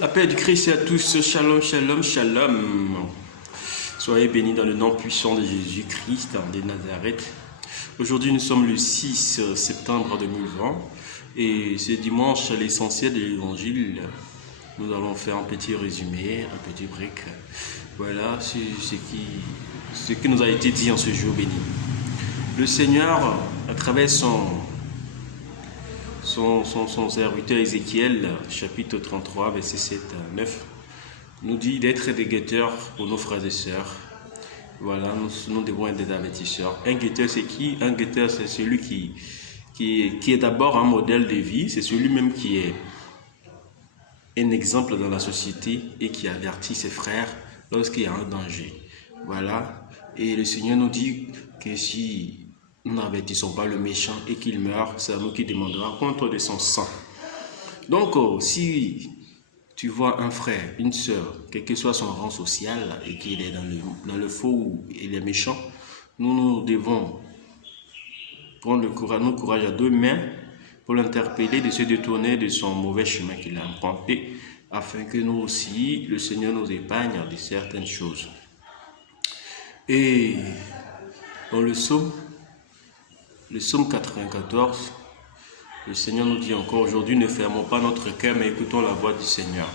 La paix du Christ à tous, shalom, shalom, shalom. Soyez bénis dans le nom puissant de Jésus-Christ de Nazareth. Aujourd'hui, nous sommes le 6 septembre 2020 et ce dimanche, l'essentiel de l'évangile. Nous allons faire un petit résumé, un petit break. Voilà ce qui nous a été dit en ce jour béni. Le Seigneur, à travers son serviteur Ézéchiel, chapitre 33, verset 7 à 9, nous dit d'être des guetteurs pour nos frères et sœurs. Voilà, nous devons être des avertisseurs. Un guetteur, c'est qui? Un guetteur, c'est celui qui est d'abord un modèle de vie, c'est celui-même qui est un exemple dans la société et qui avertit ses frères lorsqu'il y a un danger. Voilà, et le Seigneur nous dit que si nous n'avertissons pas le méchant et qu'il meurt, c'est à nous qui demandera compte de son sang. Donc, si tu vois un frère, une sœur, quel que soit son rang social et qu'il est dans le faux ou il est méchant, nous devons prendre le courage à deux mains pour l'interpeller de se détourner de son mauvais chemin qu'il a emprunté, afin que nous aussi, le Seigneur nous épargne de certaines choses. Et dans le psaume 94, le Seigneur nous dit encore aujourd'hui, ne fermons pas notre cœur, mais écoutons la voix du Seigneur.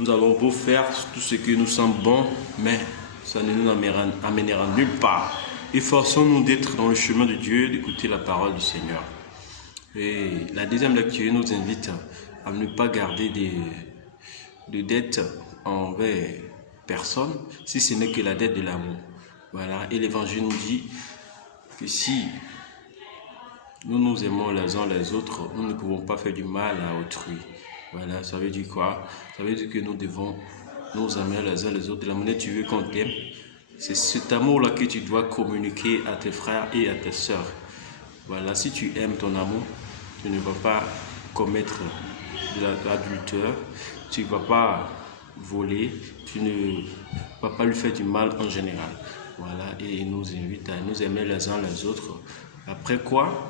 Nous allons beau faire tout ce que nous semble bon, mais ça ne nous amènera nulle part. Efforçons-nous d'être dans le chemin de Dieu, d'écouter la parole du Seigneur. Et la deuxième lecture nous invite à ne pas garder de dettes envers personne, si ce n'est que la dette de l'amour. Voilà, et l'Évangile nous dit que si nous nous aimons les uns les autres, nous ne pouvons pas faire du mal à autrui. Voilà, ça veut dire quoi? Ça veut dire que nous devons nous aimer les uns les autres de la manière tu veux qu'on t'aime. C'est cet amour-là que tu dois communiquer à tes frères et à tes sœurs. Voilà, si tu aimes ton amour, tu ne vas pas commettre de l'adultère, tu ne vas pas voler, tu ne vas pas lui faire du mal en général. Voilà, et il nous invite à nous aimer les uns les autres. Après quoi,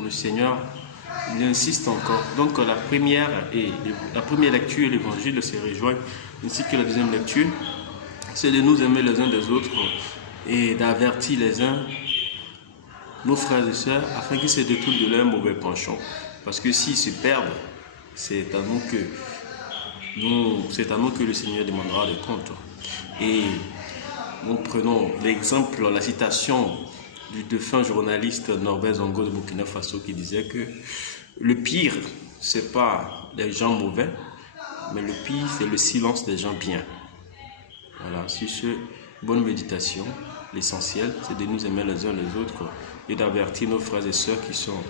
le Seigneur il insiste encore. Donc la première lecture, l'évangile se rejoint, ainsi que la deuxième lecture, c'est de nous aimer les uns des autres et d'avertir les uns, nos frères et sœurs, afin qu'ils se détournent de leur mauvais penchant. Parce que s'ils se perdent, c'est à nous que le Seigneur demandera des comptes. Et nous prenons l'exemple, la citation du défunt journaliste Norbert Zongo de Burkina Faso qui disait que le pire, c'est pas les gens mauvais, mais le pire, c'est le silence des gens bien. Voilà, sur ce, bonne méditation. L'essentiel, c'est de nous aimer les uns les autres et d'avertir nos frères et sœurs qui sont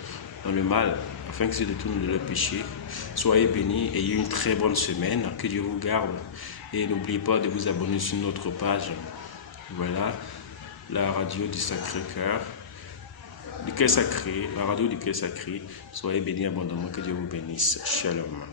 dans le mal afin qu'ils se détournent de leur péché. Soyez bénis, ayez une très bonne semaine, que Dieu vous garde et n'oubliez pas de vous abonner sur notre page. Voilà, la radio du Sacré-Cœur, du Cœur Sacré, la radio du Cœur Sacré. Soyez bénis abondamment, que Dieu vous bénisse. Shalom.